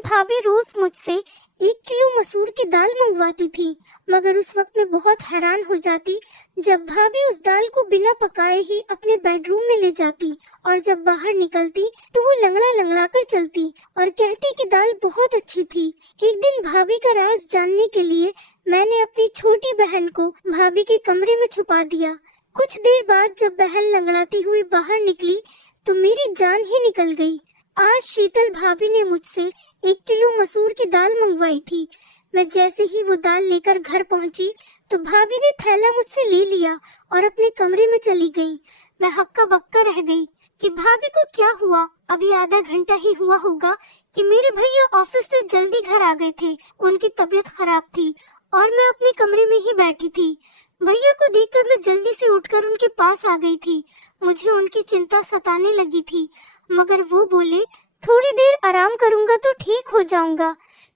भाभी रोज मुझसे 1 किलो मसूर की दाल मंगवाती थी, मगर उस वक्त मैं बहुत हैरान हो जाती जब भाभी उस दाल को बिना पकाए ही अपने बेडरूम में ले जाती और जब बाहर निकलती तो वो लंगड़ा लंगड़ा कर चलती और कहती कि दाल बहुत अच्छी थी। एक दिन भाभी का राज जानने के लिए मैंने अपनी छोटी बहन को भाभी के कमरे में छुपा दिया। कुछ देर बाद जब बहन लंगड़ाती हुई बाहर निकली तो मेरी जान ही निकल गई। आज शीतल भाभी ने मुझसे 1 किलो मसूर की दाल मंगवाई थी। मैं जैसे ही वो दाल लेकर घर पहुंची तो भाभी ने थैला मुझसे ले लिया और अपने कमरे में चली गई। मैं हक्का बक्का रह गई कि भाभी को क्या हुआ। अभी आधा घंटा ही हुआ होगा कि मेरे भैया ऑफिस से जल्दी घर आ गए थे। उनकी तबीयत खराब थी और मैं अपने कमरे में ही बैठी थी। भैया को देखकर मैं जल्दी से उठकर उनके पास आ गई थी। मुझे उनकी चिंता सताने लगी थी, मगर वो बोले थोड़ी देर आराम करूंगा तो ठीक हो जाऊंगा।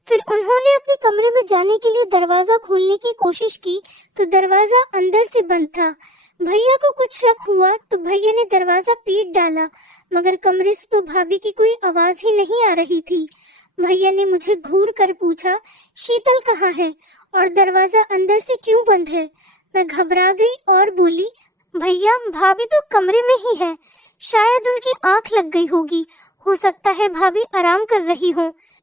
फिर उन्होंने अपने कमरे में जाने के लिए दरवाजा खोलने की कोशिश की तो दरवाजा अंदर से बंद था। भैया को कुछ शक हुआ तो भैया ने दरवाजा पीट डाला, मगर कमरे से तो भाभी की कोई आवाज ही नहीं आ रही थी। भैया ने मुझे घूर कर पूछा, शीतल कहाँ है और दरवाजा अंदर से क्यों बंद है? मैं घबरा गई और बोली, भैया भाभी तो कमरे में ही है, शायद उनकी आंख लग गई होगी, हो सकता है भाभी आराम कर रही हो।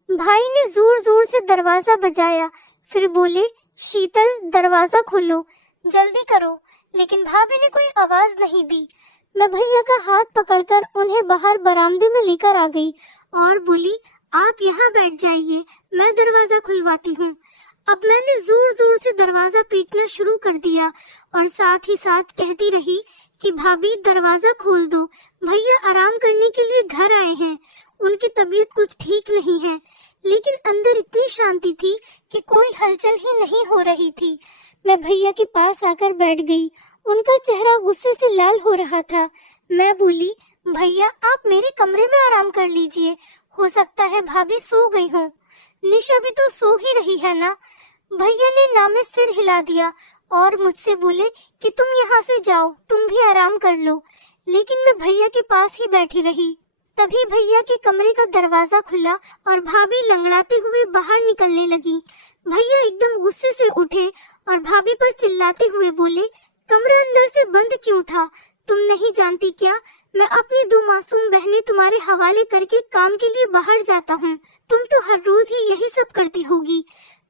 भाई ने जोर जोर से दरवाजा बजाया, फिर बोले, शीतल दरवाजा खोलो, जल्दी करो। लेकिन भाभी ने कोई आवाज नहीं दी। मैं भैया का हाथ पकड़कर उन्हें बाहर बरामदे में लेकर आ गई और बोली, आप यहाँ बैठ जाइए, मैं दरवाजा खुलवाती हूँ। अब मैंने जोर जोर से दरवाजा पीटना शुरू कर दिया और साथ ही साथ कहती रही कि भाभी दरवाजा खोल दो, भैया आराम करने के लिए घर आए हैं, उनकी तबीयत कुछ ठीक नहीं है। लेकिन अंदर इतनी शांति थी कि कोई हलचल ही नहीं हो रही थी। मैं भैया के पास आकर बैठ गई। उनका चेहरा गुस्से से लाल हो रहा था। मैं बोली, भैया आप मेरे कमरे में आराम कर लीजिए, हो सकता है भाभी सो गई हो। निशा भी तो सो ही रही है ना? भैया ने ना में सिर हिला दिया और मुझसे बोले कि तुम यहाँ से जाओ, तुम भी आराम कर लो। लेकिन मैं भैया के पास ही बैठी रही। तभी भैया के कमरे का दरवाजा खुला और भाभी लंगड़ाते हुए बाहर निकलने लगी। भैया एकदम गुस्से से उठे और भाभी पर चिल्लाते हुए बोले, कमरा अंदर से बंद क्यों था? तुम नहीं जानती क्या? मैं अपनी 2 मासूम बहनें तुम्हारे हवाले करके काम के लिए बाहर जाता हूँ। तुम तो हर रोज ही यही सब करती होगी।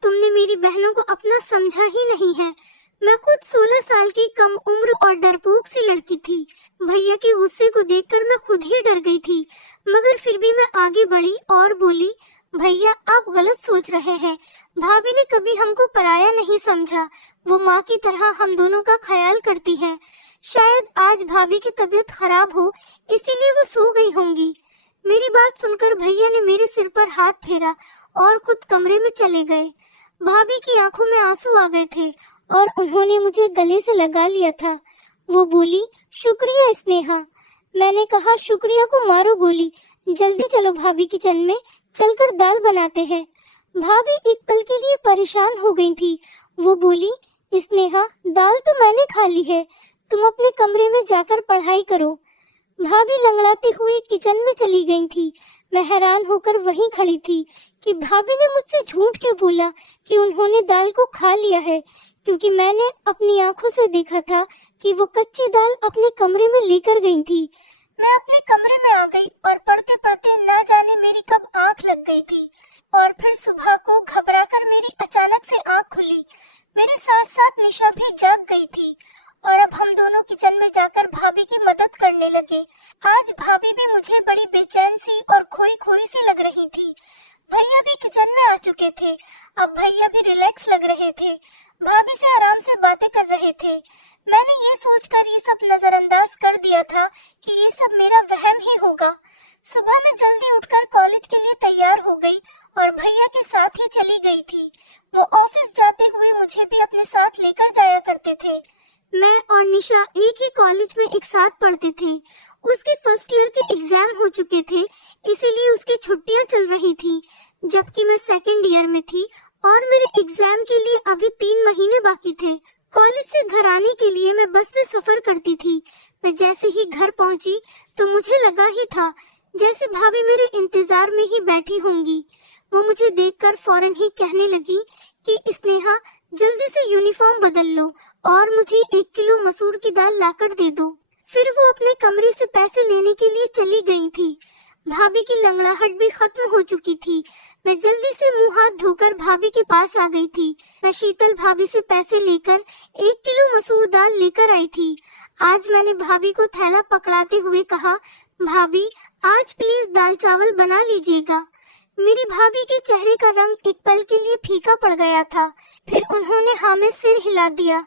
तुमने मेरी बहनों को अपना समझा ही नहीं है। मैं खुद 16 साल की कम उम्र और डरपोक सी लड़की थी। भैया के गुस्से को देखकर मैं खुद ही डर गई थी, मगर फिर भी मैं आगे बढ़ी और बोली, भैया आप गलत सोच रहे हैं। भाभी ने कभी हमको पराया नहीं समझा, वो माँ की तरह हम दोनों का ख्याल करती है। शायद आज भाभी की तबीयत खराब हो, इसीलिए वो सो गई होंगी। मेरी बात सुनकर भैया ने मेरे सिर पर हाथ फेरा और खुद कमरे में चले गए। भाभी की आंखों में आंसू आ गए थे और उन्होंने मुझे गले से लगा लिया था। वो बोली, शुक्रिया स्नेहा। मैंने कहा, शुक्रिया को मारो गोली, जल्दी चलो भाभी किचन में, चलकर दाल बनाते हैं। भाभी एक पल के लिए परेशान हो गई थी। वो बोली, स्नेहा दाल तो मैंने खा ली है, तुम अपने कमरे में जाकर पढ़ाई करो। भाभी लंगड़ाते हुए किचन में चली गई थी। मैं हैरान होकर वहीं खड़ी थी कि भाभी ने मुझसे झूठ क्यों बोला कि उन्होंने दाल को खा लिया है, क्योंकि मैंने अपनी आंखों से देखा था कि वो कच्ची दाल अपने कमरे में लेकर गई थी। मैं अपने कमरे में आ गई और पढ़ते पढ़ते ना जाने मेरी कब आंख लग गई थी और फिर सुबह को घबराकर मेरी अचानक से आंख खुली। मेरे साथ साथ निशा भी जाग गई थी और अब हम दोनों किचन में जाकर भाभी की मदद करने लगे। आज भाभी भी मुझे बड़ी बेचैन सी और खोई खोई सी लग रही थी। भैया भी किचन में आ चुके थे। अब भैया भी रिलैक्स लग रहे थे, भाभी से आराम से बातें कर रहे थे। मैंने ये सोचकर ये सब नजरअंदाज कर दिया था कि ये सब मेरा वहम ही होगा। सुबह में जल्दी उठकर कॉलेज के लिए तैयार हो गई और भैया के साथ ही चली गई थी। वो ऑफिस जाते हुए मुझे भी अपने साथ लेकर जाया करते थे। मैं और निशा एक ही कॉलेज में एक साथ पढ़ते थे। उसके फर्स्ट ईयर के एग्जाम हो चुके थे, इसीलिए उसकी छुट्टियां चल रही थी, जबकि मैं सेकंड ईयर में थी और मेरे एग्जाम के लिए अभी 3 महीने बाकी थे। कॉलेज से घर आने के लिए मैं बस में सफर करती थी। मैं जैसे ही घर पहुंची तो मुझे लगा ही था जैसे भाभी मेरे इंतजार में ही बैठी होंगी। वो मुझे देखकर फौरन ही कहने लगी कि स्नेहा, जल्दी से यूनिफॉर्म बदल लो और मुझे 1 किलो मसूर की दाल लाकर दे दो। फिर वो अपने कमरे से पैसे लेने के लिए चली गई थी। भाभी की लंगड़ाहट भी खत्म हो चुकी थी। मैं जल्दी से मुंह हाथ धोकर भाभी के पास आ गई थी। मैं शीतल भाभी से पैसे लेकर 1 किलो मसूर दाल लेकर आई थी। आज मैंने भाभी को थैला पकड़ाते हुए कहा, भाभी आज प्लीज दाल चावल बना लीजिएगा। मेरी भाभी के चेहरे का रंग एक पल के लिए फीका पड़ गया था। फिर उन्होंने हाँ में सिर हिला दिया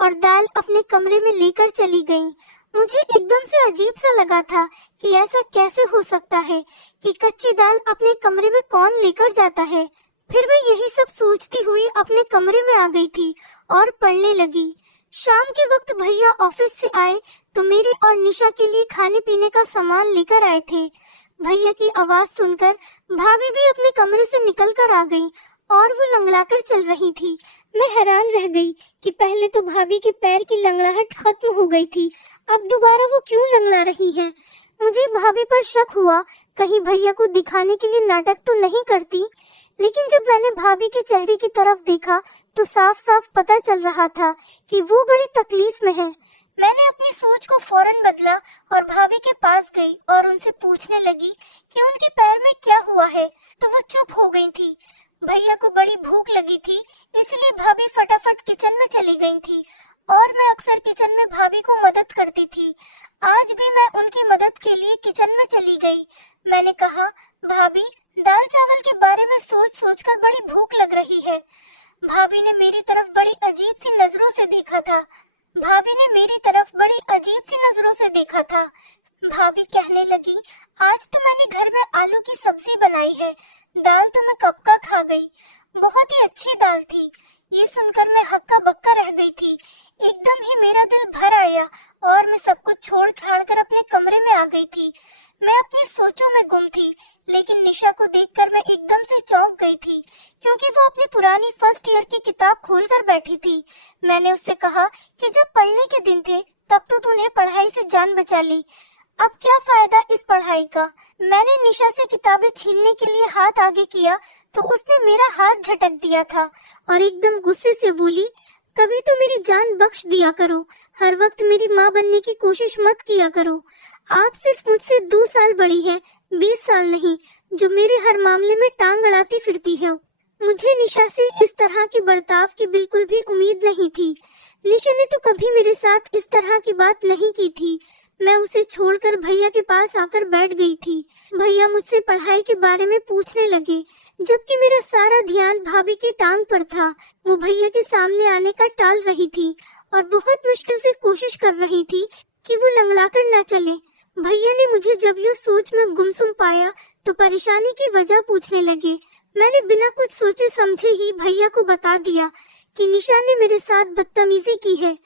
और दाल अपने कमरे में लेकर चली गईं। मुझे एकदम से अजीब सा लगा था कि ऐसा कैसे हो सकता है कि कच्ची दाल अपने कमरे में कौन लेकर जाता है। फिर मैं यही सब सोचती हुई अपने कमरे में आ गई थी और पढ़ने लगी। शाम के वक्त भैया ऑफिस से आए तो मेरे और निशा के लिए खाने पीने का सामान लेकर आए थे। भैया की आवाज सुनकर भाभी भी अपने कमरे से निकल कर आ गई और वो लंगड़ाकर चल रही थी। मैं हैरान रह गई कि पहले तो भाभी के पैर की लंगड़ाहट खत्म हो गई थी, अब दोबारा वो क्यों लंगड़ा रही है। मुझे भाभी पर शक हुआ, कहीं भैया को दिखाने के लिए नाटक तो नहीं करती। लेकिन जब मैंने भाभी के चेहरे की तरफ देखा तो साफ साफ पता चल रहा था कि वो बड़ी तकलीफ में है। मैंने अपनी सोच को फौरन बदला और भाभी के पास गई और उनसे पूछने लगी कि उनके पैर में क्या हुआ है, तो वो चुप हो गई थी। भैया को बड़ी भूख लगी थी, इसलिए भाभी फटाफट किचन में चली गई थी और मैं अक्सर किचन में भाभी को मदद करती थी। आज भी मैं उनकी मदद के लिए किचन में चली गई। मैंने कहा, भाभी दाल चावल के बारे में सोच सोच कर बड़ी भूख लग रही है। भाभी ने मेरी तरफ बड़ी अजीब सी नजरों से देखा था। भाभी कहने लगी, आज तो मैंने घर में आलू की सब्जी बनाई है, दाल तो मैं कब का खा गई। बहुत ही अच्छी दाल थी। ये सुनकर मैं हक्का बक्का रह गई थी। एकदम ही मेरा दिल भर आया और मैं सब कुछ छोड़ छाड़ कर अपने कमरे में आ गई थी। मैं अपनी सोचों में गुम थी, लेकिन निशा को देखकर मैं एकदम से चौंक गई थी, क्योंकि वो अपनी पुरानी फर्स्ट ईयर की किताब खोलकर बैठी थी। मैंने उससे कहा कि जब पढ़ने के दिन थे तब तो तूने पढ़ाई से जान बचा ली, अब क्या फायदा इस पढ़ाई का। मैंने निशा से किताबें छीनने के लिए हाथ आगे किया तो उसने मेरा हाथ झटक दिया था और एकदम गुस्से से बोली, कभी तो मेरी जान बख्श दिया करो, हर वक्त मेरी माँ बनने की कोशिश मत किया करो। आप सिर्फ मुझसे 2 साल बड़ी है, 20 साल नहीं, जो मेरे हर मामले में टांग अड़ाती फिरती है। मुझे निशा से इस तरह के बर्ताव की बिल्कुल भी उम्मीद नहीं थी। निशा ने तो कभी मेरे साथ इस तरह की बात नहीं की थी। मैं उसे छोड़कर भैया के पास आकर बैठ गई थी। भैया मुझसे पढ़ाई के बारे में पूछने लगे, जबकि मेरा सारा ध्यान भाभी की टांग पर था। वो भैया के सामने आने का टाल रही थी और बहुत मुश्किल से कोशिश कर रही थी कि वो लंगड़ाकर न चले। भैया ने मुझे जब यूं सोच में गुमसुम पाया तो परेशानी की वजह पूछने लगे। मैंने बिना कुछ सोचे समझे ही भैया को बता दिया कि निशा ने मेरे साथ बदतमीजी की है।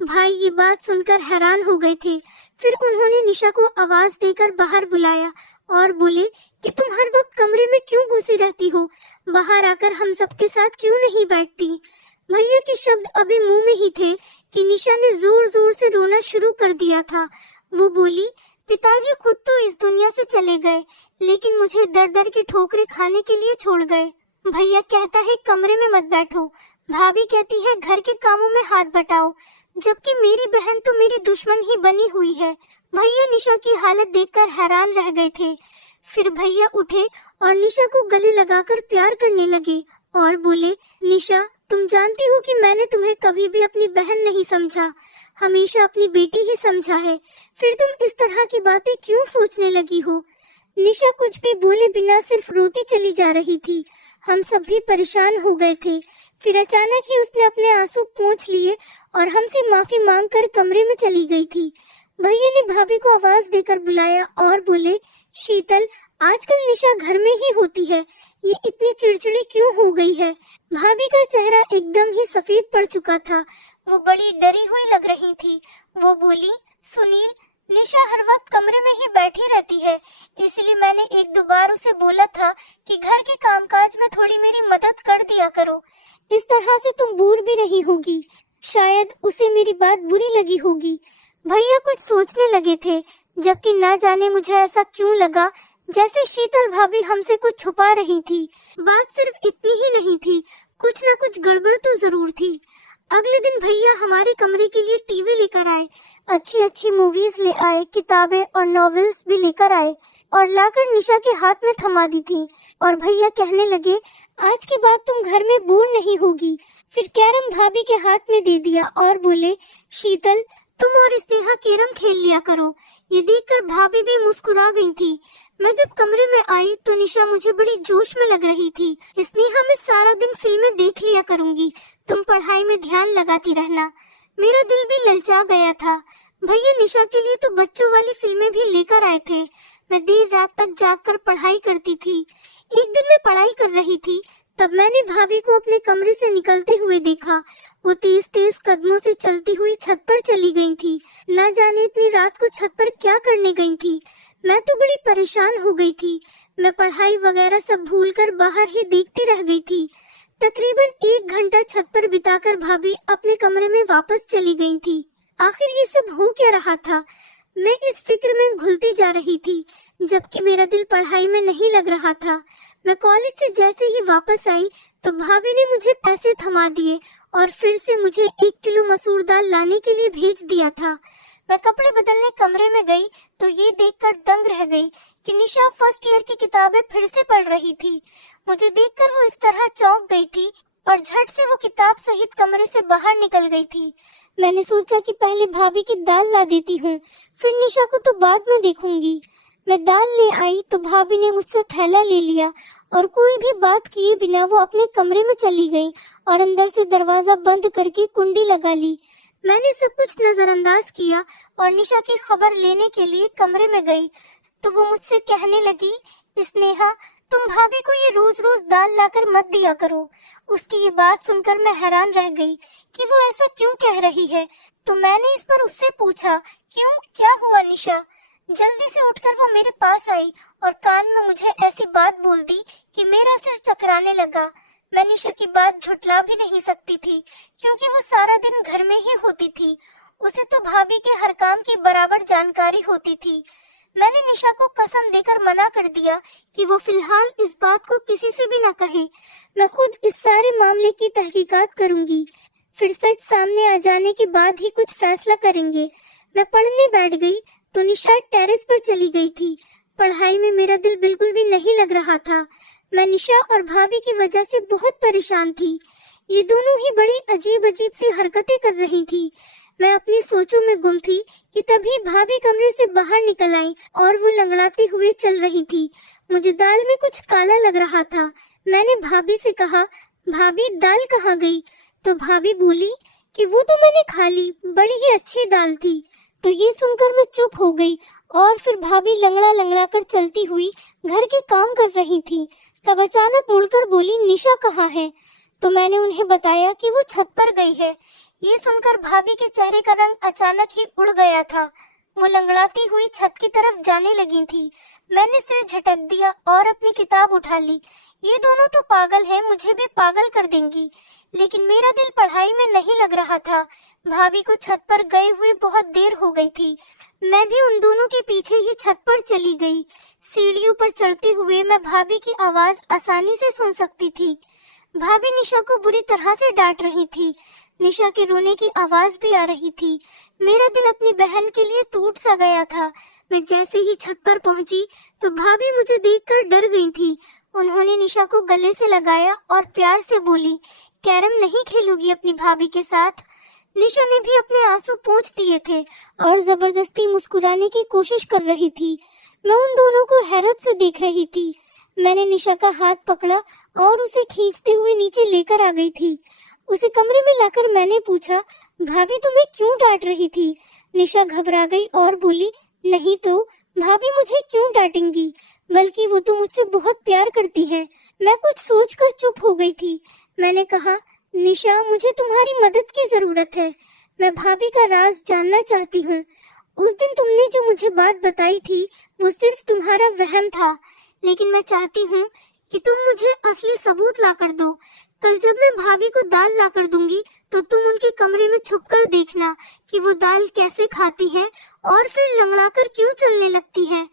भाई ये बात सुनकर हैरान हो गए थे। फिर उन्होंने निशा को आवाज देकर बाहर बुलाया और बोले कि तुम हर वक्त कमरे में क्यों घुसी रहती हो, बाहर आकर हम सबके साथ क्यों नहीं बैठती। भैया के शब्द अभी मुंह में ही थे कि निशा ने जोर जोर से रोना शुरू कर दिया था। वो बोली, पिताजी खुद तो इस दुनिया से चले गए, लेकिन मुझे दर दर की ठोकरें खाने के लिए छोड़ गए। भैया कहता है कमरे में मत बैठो, भाभी कहती है घर के कामों में हाथ बटाओ, जबकि मेरी बहन तो मेरी दुश्मन ही बनी हुई है। भैया निशा की हालत देखकर हैरान रह गए थे। फिर भैया उठे और निशा को गले लगाकर प्यार करने लगे और बोले, निशा तुम जानती हो कि मैंने तुम्हें कभी भी अपनी बहन नहीं समझा, हमेशा अपनी बेटी ही समझा है, फिर तुम इस तरह की बातें क्यों सोचने लगी हो। निशा कुछ भी बोले बिना सिर्फ रोती चली जा रही थी। हम सब भी परेशान हो गए थे। फिर अचानक ही उसने अपने आंसू पोंछ लिए और हमसे माफी मांगकर कमरे में चली गई थी। भैया ने भाभी को आवाज देकर बुलाया और बोले, शीतल आजकल निशा घर में ही होती है, ये इतनी चिड़चिड़ी क्यों हो गई है। भाभी का चेहरा एकदम ही सफेद पड़ चुका था, वो बड़ी डरी हुई लग रही थी। वो बोली, सुनील निशा हर वक्त कमरे में ही बैठी रहती है, इसलिए मैंने 1-2 बार उसे बोला था कि घर के कामकाज में थोड़ी मेरी मदद कर दिया करो, इस तरह से तुम बोर भी नहीं होगी, शायद उसे मेरी बात बुरी लगी होगी। भैया कुछ सोचने लगे थे, जबकि ना जाने मुझे ऐसा क्यों लगा जैसे शीतल भाभी हमसे कुछ छुपा रही थी। बात सिर्फ इतनी ही नहीं थी, कुछ न कुछ गड़बड़ तो जरूर थी। अगले दिन भैया हमारे कमरे के लिए टीवी लेकर आए, अच्छी अच्छी मूवीज ले आए, किताबें और नॉवेल्स भी लेकर आए और लाकर निशा के हाथ में थमा दी थी। और भैया कहने लगे, आज के बाद तुम घर में बोर नहीं होगी। फिर कैरम भाभी के हाथ में दे दिया और बोले, शीतल तुम और स्नेहा कैरम खेल लिया करो। ये देखकर भाभी भी मुस्कुरा गई थी। मैं जब कमरे में आई तो निशा मुझे बड़ी जोश में लग रही थी। स्नेहा, मैं सारा दिन फिल्में देख लिया करूंगी, तुम पढ़ाई में ध्यान लगाती रहना। मेरा दिल भी ललचा गया था। भैया निशा के लिए तो बच्चों वाली फिल्में भी लेकर आए थे। मैं देर रात तक जागकर पढ़ाई करती थी। एक दिन मैं पढ़ाई कर रही थी, तब मैंने भाभी को अपने कमरे से निकलते हुए देखा। वो तेज तेज कदमों से चलती हुई छत पर चली गई थी। ना जाने इतनी रात को छत पर क्या करने गई थी। मैं तो बड़ी परेशान हो गई थी। मैं पढ़ाई वगैरह सब भूलकर बाहर ही देखती रह गई थी। तकरीबन 1 घंटा छत पर बिताकर भाभी अपने कमरे में वापस चली गई थी। आखिर ये सब हो क्या रहा था? मैं इस फिक्र में घुलती जा रही थी, जबकि मेरा दिल पढ़ाई में नहीं लग रहा था। मैं कॉलेज से जैसे ही वापस आई तो भाभी ने मुझे पैसे थमा दिए और फिर से मुझे 1 किलो मसूर दाल लाने के लिए भेज दिया था। मैं कपड़े बदलने कमरे में गई तो ये देखकर दंग रह गई कि निशा फर्स्ट ईयर की किताबें फिर से पढ़ रही थी। मुझे देखकर वो इस तरह चौंक गई थी और झट से वो किताब सहित कमरे से बाहर निकल गई थी। मैंने सोचा कि पहले भाभी की दाल ला देती हूँ, फिर निशा को तो बाद में देखूंगी। मैं दाल ले आई तो भाभी ने मुझसे थैला ले लिया और कोई भी बात किए बिना वो अपने कमरे में चली गई और अंदर से दरवाजा बंद करके कुंडी लगा ली। मैंने सब कुछ नजरअंदाज किया और निशा की खबर लेने के लिए कमरे में गई तो वो मुझसे कहने लगी, स्नेहा तुम भाभी को ये रोज रोज दाल लाकर मत दिया करो। उसकी ये बात सुनकर मैं हैरान रह गई कि वो ऐसा क्यों कह रही है। तो मैंने इस पर उससे पूछा, क्यों, क्या हुआ निशा? जल्दी से उठकर वो मेरे पास आई और कान में मुझे ऐसी बात बोल दी कि मेरा सिर चकराने लगा। मैं निशा की बात झुठला भी नहीं सकती थी क्योंकि वो सारा दिन घर में ही होती थी। उसे तो भाभी के हर काम की बराबर जानकारी होती थी। मैंने निशा को कसम देकर मना कर दिया कि वो फिलहाल इस बात को किसी से भी न कहे। मैं खुद इस सारे मामले की तहकीकात करूंगी, फिर सच सामने आ जाने के बाद ही कुछ फैसला करेंगे। मैं पढ़ने बैठ गई तो निशा टेरेस पर चली गई थी। पढ़ाई में मेरा दिल बिल्कुल भी नहीं लग रहा था। मैं निशा और भाभी की वजह से बहुत परेशान थी। ये दोनों ही बड़ी अजीब अजीब सी हरकतें कर रही थी। मैं अपनी सोचों में गुम थी कि तभी भाभी कमरे से बाहर निकल आई और वो लंगड़ाती हुई चल रही थी। मुझे दाल में कुछ काला लग रहा था। मैंने भाभी से कहा, भाभी दाल कहाँ गई? तो भाभी बोली कि वो तो मैंने खा ली, बड़ी ही अच्छी दाल थी। तो ये सुनकर मैं चुप हो गई और फिर भाभी लंगड़ा लंगड़ा कर चलती हुई घर के काम कर रही थी। तब अचानक मुड़कर बोली, निशा कहाँ है? तो मैंने उन्हें बताया कि वो छत पर गई है। ये सुनकर भाभी के चेहरे का रंग अचानक ही उड़ गया था। वो लंगड़ाती हुई छत की तरफ जाने लगी थी। मैंने सिर झटक दिया और अपनी किताब उठा ली। ये दोनों तो पागल हैं, मुझे भी पागल कर देंगी। लेकिन मेरा दिल पढ़ाई में नहीं लग रहा था। भाभी को छत पर गए हुए बहुत देर हो गई थी। मैं भी उन दोनों के पीछे ही छत पर चली गई। सीढ़ियों पर चढ़ते हुए मैं भाभी की आवाज आसानी से सुन सकती थी। भाभी निशा को बुरी तरह से डांट रही थी। निशा के रोने की आवाज भी आ रही थी। मेरा दिल अपनी बहन के लिए टूट सा गया था। मैं जैसे ही छत पर पहुंची तो भाभी मुझे देखकर डर गई थी। उन्होंने निशा को गले से लगाया और प्यार से बोली, कैरम नहीं खेलोगी अपनी भाभी के साथ? निशा ने भी अपने आंसू पोंछ दिए थे और जबरदस्ती मुस्कुराने की कोशिश कर रही थी। मैं उन दोनों को हैरत से देख रही थी। मैंने निशा का हाथ पकड़ा और उसे खींचते हुए नीचे लेकर आ गई थी। उसे कमरे में लाकर मैंने पूछा, भाभी तुम्हें क्यों डांट रही थी? निशा घबरा गई और बोली, नहीं तो भाभी मुझे क्यों डांटेंगी, बल्कि वो तो मुझसे बहुत प्यार करती है। मैं कुछ सोचकर चुप हो गई थी। मैंने कहा, निशा मुझे तुम्हारी मदद की जरूरत है। मैं भाभी का राज जानना चाहती हूँ। उस दिन तुमने जो मुझे बात बताई थी वो सिर्फ तुम्हारा वहम था, लेकिन मैं चाहती हूँ कि तुम मुझे असली सबूत लाकर दो। कल जब मैं भाभी को दाल लाकर दूंगी तो तुम उनके कमरे में छुपकर देखना कि वो दाल कैसे खाती है और फिर लंगड़ाकर क्यों चलने लगती है।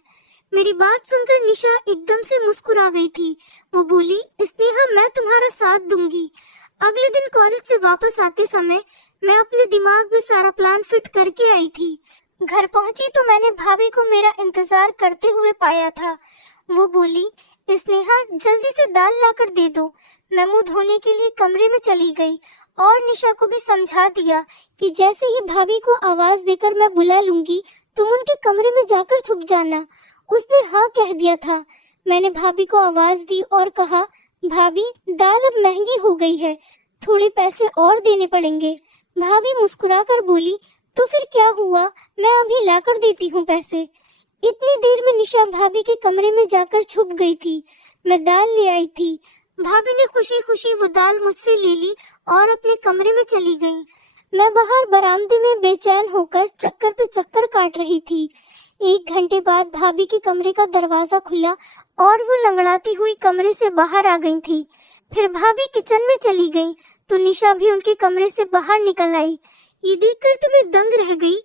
मेरी बात सुनकर निशा एकदम से मुस्कुरा गई थी। वो बोली, स्नेहा, मैं तुम्हारा साथ दूंगी। अगले दिन कॉलेज से वापस आते समय मैं अपने दिमाग में सारा प्लान फिट करके आई थी। घर पहुंची तो मैंने भाभी को मेरा इंतजार करते हुए पाया था। वो बोली, स्नेहा, जल्दी से दाल लाकर दे दो। मैं मुंह धोने के लिए कमरे में चली गई और निशा को भी समझा दिया कि जैसे ही भाभी को आवाज देकर मैं बुला लूंगी, तुम उनके कमरे में जाकर छुप जाना। उसने हाँ कह दिया था। मैंने भाभी को आवाज दी और कहा, भाभी, दाल अब महंगी हो गई है, थोड़े पैसे और देने पड़ेंगे। भाभी मुस्कुराकर बोली, तो फिर क्या हुआ, मैं अभी लाकर देती हूँ पैसे। इतनी देर में निशा भाभी के कमरे में जाकर छुप गई थी। मैं दाल ले आई थी। भाभी ने खुशी खुशी वो दाल मुझसे ले ली और अपने कमरे में चली गई। मैं बाहर बरामदे में बेचैन होकर चक्कर पे चक्कर काट रही थी। 1 घंटे बाद भाभी के कमरे का दरवाजा खुला और वो लंगड़ाती हुई कमरे से बाहर आ गई थी। फिर भाभी किचन में चली गई तो निशा भी उनके कमरे से बाहर निकल आई। ये देखकर तो मैं दंग रह गई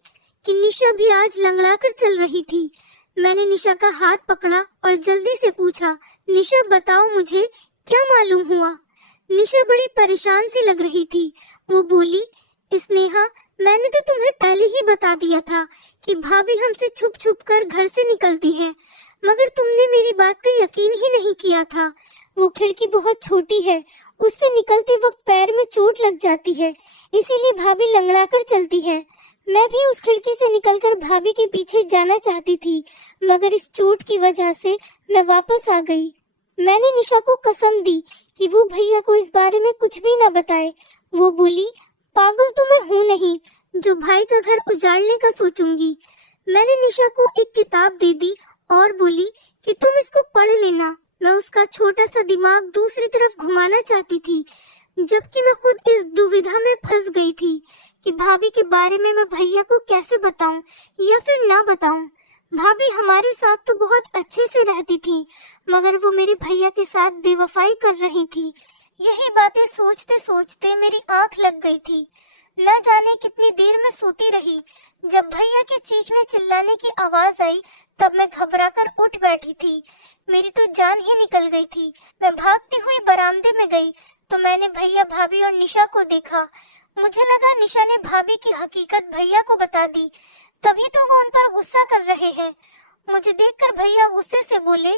कि निशा भी आज लंगड़ाकर चल रही थी। मैंने निशा का हाथ पकड़ा और जल्दी से पूछा, निशा, बताओ, मुझे क्या मालूम हुआ? निशा बड़ी परेशान सी लग रही थी। वो बोली, स्नेहा, मैंने तो तुम्हें पहले ही बता दिया था कि भाभी हमसे छुप छुप कर घर से निकलती है, मगर तुमने मेरी बात का यकीन ही नहीं किया था। वो खिड़की बहुत छोटी है, उससे निकलते वक्त पैर में चोट लग जाती है, इसीलिए भाभी लंगड़ाकर चलती है। मैं भी उस खिड़की से निकलकर भाभी के पीछे जाना चाहती थी, मगर इस चोट की वजह से मैं वापस आ गई। मैंने निशा को कसम दी कि वो भैया को इस बारे में कुछ भी न बताए। वो बोली, पागल तो मैं हूँ नहीं जो भाई का घर उजाड़ने का सोचूंगी। मैंने निशा को एक किताब दे दी और बोली कि तुम इसको पढ़ लेना। मैं उसका छोटा सा दिमाग दूसरी तरफ घुमाना चाहती थी, जबकि मैं खुद इस दुविधा में फंस गई थी कि भाभी के बारे में मैं भैया को कैसे बताऊं या फिर ना बताऊं। भाभी हमारे साथ तो बहुत अच्छे से रहती थी, मगर वो मेरे भैया के साथ बेवफाई कर रही थी। यही बातें सोचते सोचते मेरी आंख लग गई थी। न जाने कितनी देर में सोती रही। जब भैया के चीखने चिल्लाने की आवाज आई तब मैं घबराकर उठ बैठी थी। मेरी तो जान ही निकल गई थी। मैं भागती हुई बरामदे में गई तो मैंने भैया, भाभी और निशा को देखा। मुझे लगा निशा ने भाभी की हकीकत भैया को बता दी, तभी तो वो उन पर गुस्सा कर रहे हैं। मुझे देखकर भैया गुस्से से बोले,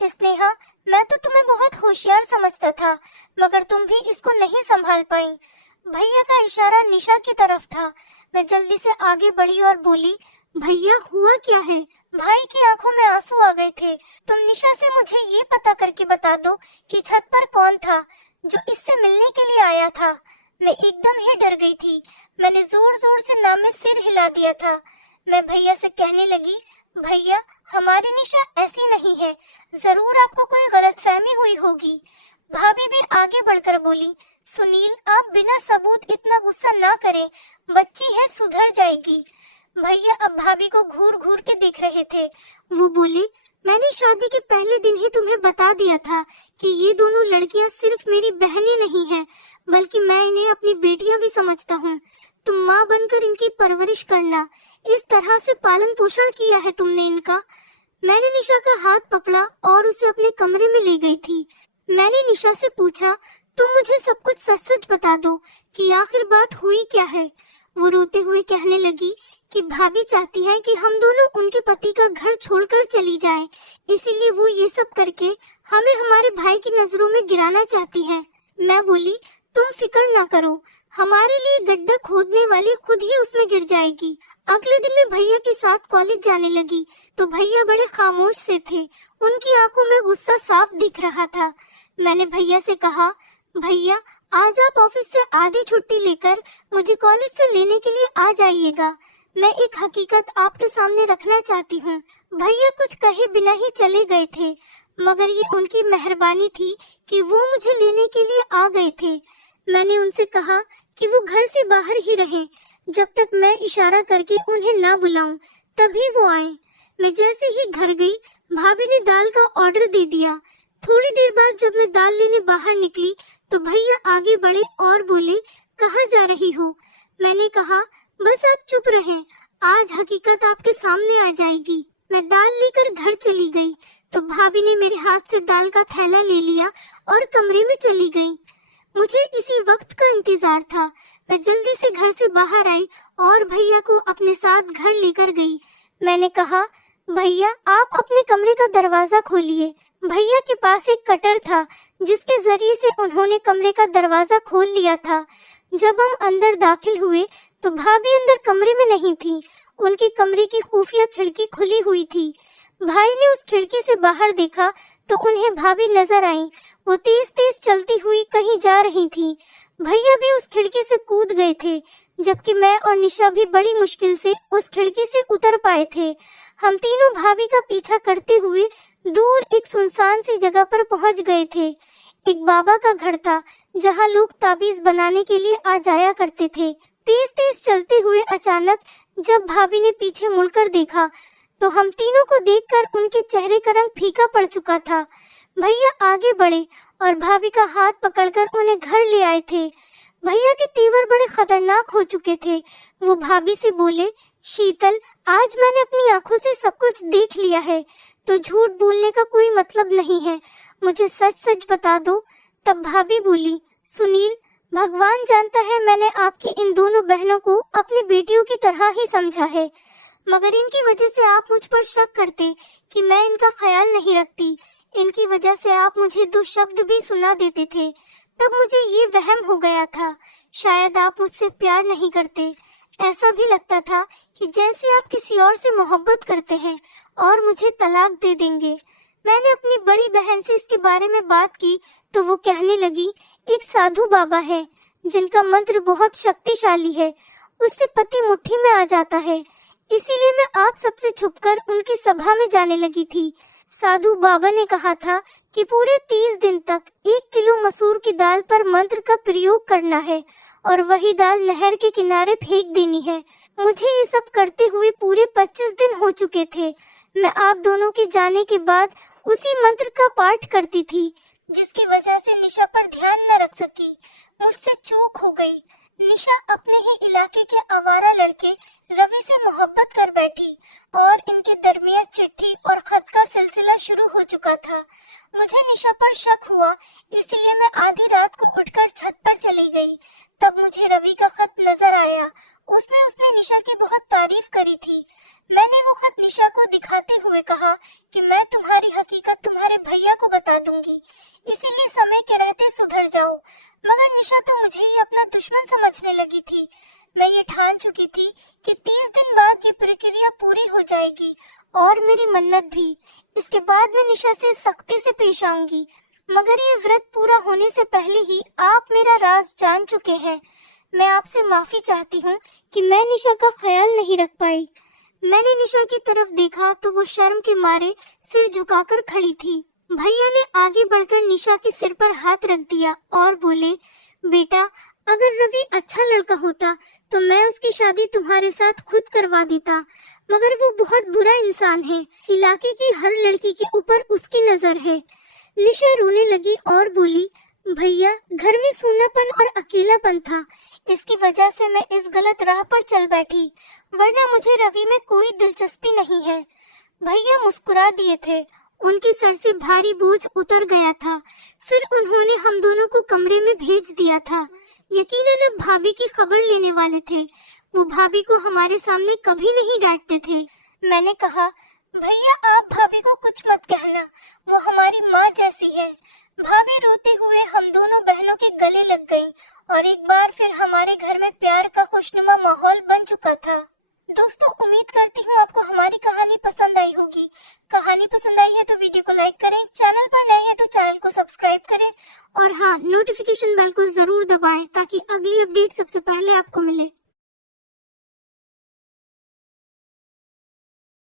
स्नेहा, मैं तो तुम्हें बहुत होशियार समझता था, मगर तुम भी इसको नहीं संभाल पाई। भैया का इशारा निशा की तरफ था। मैं जल्दी से आगे बढ़ी और बोली, भैया, हुआ क्या है? भाई की आंखों में आंसू आ गए थे। तुम निशा से मुझे ये पता करके बता दो कि छत पर कौन था जो इससे मिलने के लिए आया था। मैं एकदम ही डर गई थी। मैंने जोर जोर से नाम में सिर हिला दिया था। मैं भैया से कहने लगी, भैया, हमारी निशा ऐसी नहीं है, जरूर आपको कोई गलतफहमी हुई होगी। भाभी भी आगे बढ़कर बोली, सुनील, आप बिना सबूत इतना गुस्सा ना करें, बच्ची है, सुधर जाएगी। भैया अब भाभी को घूर घूर के देख रहे थे। वो बोले, मैंने शादी के पहले दिन ही तुम्हें बता दिया था कि ये दोनों लड़कियां सिर्फ मेरी बहनें नहीं हैं, बल्कि मैं इन्हें अपनी बेटियां भी समझता हूँ। तुम माँ बनकर इनकी परवरिश करना। इस तरह से पालन पोषण किया है तुमने इनका। मैंने निशा का हाथ पकड़ा और उसे अपने कमरे में ले गई थी। मैंने निशा से पूछा, तुम मुझे सब कुछ सच सच बता दो कि आखिर बात हुई क्या है। वो रोते हुए कहने लगी कि भाभी चाहती है कि हम दोनों उनके पति का घर छोड़कर चली जाएं, इसीलिए वो ये सब करके हमें हमारे भाई की नजरों में गिराना चाहती है। मैं बोली, तुम फिक्र ना करो, हमारे लिए गड्ढा खोदने वाली खुद ही उसमें गिर जाएगी। अगले दिन मैं भैया के साथ कॉलेज जाने लगी तो भैया बड़े खामोश से थे। उनकी आंखों में गुस्सा साफ दिख रहा था। मैंने भैया से कहा, भैया, आज आप ऑफिस से आधी छुट्टी लेकर मुझे कॉलेज से लेने के लिए आ जाइएगा। मैं एक हकीकत आपके सामने रखना चाहती हूँ। भैया कुछ कहे बिना ही चले गए थे, मगर ये उनकी मेहरबानी थी कि वो मुझे लेने के लिए आ गए थे। मैंने उनसे कहा कि वो घर से बाहर ही रहें, जब तक मैं इशारा करके उन्हें ना बुलाऊं, तभी वो आए। मैं जैसे ही घर गई, भाभी ने दाल का ऑर्डर दे दिया। थोड़ी देर बाद जब मैं दाल लेने बाहर निकली तो भैया आगे बढ़े और बोले, कहाँ जा रही हो? मैंने कहा, बस आप चुप रहें, आज हकीकत आपके सामने आ जाएगी। मैं दाल लेकर घर चली गई तो भाभी ने मेरे हाथ से दाल का थैला ले लिया और कमरे में चली गई। मुझे इसी वक्त का इंतजार था। मैं जल्दी से घर से बाहर आई और भैया को अपने साथ घर लेकर गई। मैंने कहा, भैया आप अपने कमरे का दरवाजा खोलिए। भैया के पास एक कटर था जिसके जरिए से उन्होंने कमरे का दरवाजा खोल लिया था। जब हम अंदर दाखिल हुए तो भाभी अंदर कमरे में नहीं थी। उनके कमरे की खुफिया खिड़की खुली हुई थी। भाई ने उस खिड़की से बाहर देखा तो उन्हें भाभी नजर आई। वो तेज तेज चलती हुई कहीं जा रही थी। भैया भी उस खिड़की से कूद गए थे, जबकि मैं और निशा भी बड़ी मुश्किल से उस खिड़की से उतर पाए थे। हम तीनों भाभी का पीछा करते हुए दूर एक सुनसान सी जगह पर पहुंच गए थे। एक बाबा का घर था जहां लोग ताबीज बनाने के लिए आ जाया करते थे। तेज तेज चलते हुए अचानक जब भाभी ने पीछे मुड़कर देखा तो हम तीनों को देखकर उनके चेहरे का रंग फीका पड़ चुका था। भैया आगे बढ़े और भाभी का हाथ पकड़कर उन्हें घर ले आए थे। भैया के तेवर बड़े खतरनाक हो चुके थे। वो भाभी से बोले, शीतल, आज मैंने अपनी आंखों से सब कुछ देख लिया है, तो झूठ बोलने का कोई मतलब नहीं है, मुझे सच सच बता दो। तब भाभी बोली, सुनील, भगवान जानता है मैंने आपकी इन दोनों बहनों को अपनी बेटियों की तरह ही समझा है, मगर इनकी वजह से आप मुझ पर शक करते कि मैं इनका ख्याल नहीं रखती। इनकी वजह से आप मुझे दो शब्द भी सुना देते थे। तब मुझे ये वहम हो गया था, शायद आप मुझसे प्यार नहीं करते। ऐसा भी लगता था कि जैसे आप किसी और से मोहब्बत करते हैं और मुझे तलाक दे देंगे। मैंने अपनी बड़ी बहन से इसके बारे में बात की तो वो कहने लगी, एक साधु बाबा है जिनका मंत्र बहुत शक्तिशाली है, उससे पति मुट्ठी में आ जाता है। इसीलिए मैं आप सबसे छुपकर उनकी सभा में जाने लगी थी। साधु बाबा ने कहा था कि पूरे 30 दिन तक 1 किलो मसूर की दाल पर मंत्र का प्रयोग करना है और वही दाल नहर के किनारे फेंक देनी है। मुझे ये सब करते हुए पूरे 25 दिन हो चुके थे। मैं आप दोनों के जाने के बाद उसी मंत्र का पाठ करती थी, जिसकी वजह से निशा पर ध्यान न रख सकी। मुझसे चूक हो गई। निशा अपने ही इलाके के आवारा लड़के रवि से मोहब्बत कर बैठी और इनके दरमियान चिट्ठी और खत का सिलसिला शुरू हो चुका था। मुझे निशा पर शक हुआ, इसलिए मैं आधी रात को उठकर छत पर चली गई। तब मुझे रवि का खत नजर आया। उसमें उसने निशा की बहुत तारीफ करी थी। मैंने वो खत निशा को दिखाते हुए कहा कि मैं तुम्हारी हकीकत तुम्हारे भैया को बता दूंगी, इसीलिए समय के रहते सुधर जाओ। मगर निशा तो मुझे ही अपना दुश्मन समझने लगी थी। मैं ये ठान चुकी थी कि 30 दिन बाद ये प्रक्रिया पूरी हो जाएगी और मेरी मन्नत भी। इसके बाद मैं निशा से सख्ती से पेश आऊंगी, मगर ये व्रत पूरा होने से पहले ही आप मेरा राज जान चुके हैं। मैं आपसे माफी चाहती हूँ कि मैं निशा का ख्याल नहीं रख पाई। मैंने निशा की तरफ देखा तो वो शर्म के मारे सिर झुकाकर खड़ी थी। भैया ने आगे बढ़कर निशा के सिर पर हाथ रख दिया और बोले, बेटा, अगर रवि अच्छा लड़का होता तो मैं उसकी शादी तुम्हारे साथ खुद करवा देता, मगर वो बहुत बुरा इंसान है। इलाके की हर लड़की के ऊपर उसकी नजर है। निशा रोने लगी और बोली, भैया, घर में सूनापन और अकेलापन था, इसकी वजह से मैं इस गलत राह पर चल बैठी, वरना मुझे रवि में कोई दिलचस्पी नहीं है। भैया मुस्कुरा दिए थे। उनके सर से भारी बोझ उतर गया था। फिर उन्होंने हम दोनों को कमरे में भेज दिया था। यकीनन अब भाभी की खबर लेने वाले थे। वो भाभी को हमारे सामने कभी नहीं डांटते थे। मैंने कहा, भैया आप भाभी को कुछ मत कहना, वो हमारी माँ जैसी है। भाभी रोते हुए हम दोनों बहनों के गले लग गई और एक बार फिर हमारे घर में प्यार का खुशनुमा माहौल बन चुका था। दोस्तों, उम्मीद करती हूँ आपको हमारी कहानी पसंद आई होगी। कहानी पसंद आई है तो वीडियो को लाइक करें, चैनल पर नए हैं तो चैनल को सब्सक्राइब करें और हाँ, नोटिफिकेशन बेल को जरूर दबाएं ताकि अगली अपडेट सबसे पहले आपको मिले।